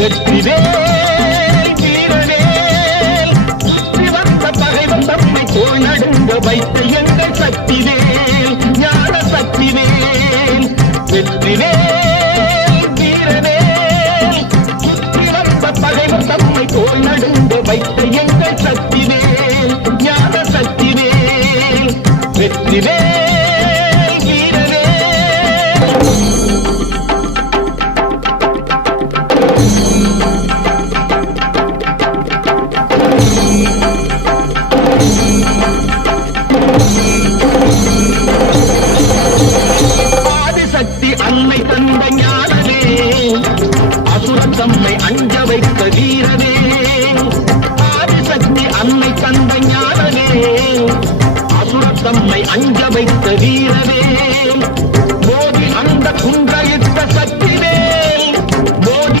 வெற்றிவேல் வீரவேல் சுற்றி வந்த பகைவன் தம்மை தோள் நடுங்க வைத்த எங்கள் சக்திவேல் ஞான சக்திவேல் வெற்றிவேல் வீரவேல் சுற்றி வந்த பகைவன் தம்மை தோள் நடுங்க வைத்த எங்கள் சக்திவேல் ஞான சக்திவேல் வெற்றிவேல் ஆதிசக்தி அன்னை தந்த ஞானவே அசுரன் தம்மை அஞ்ச வைத்த வீரவே ஆதிசக்தி அன்னை தந்த ஞானவே அசுரன் தம்மை அஞ்ச வைத்த வீரவே மோதி அந்த குண்ட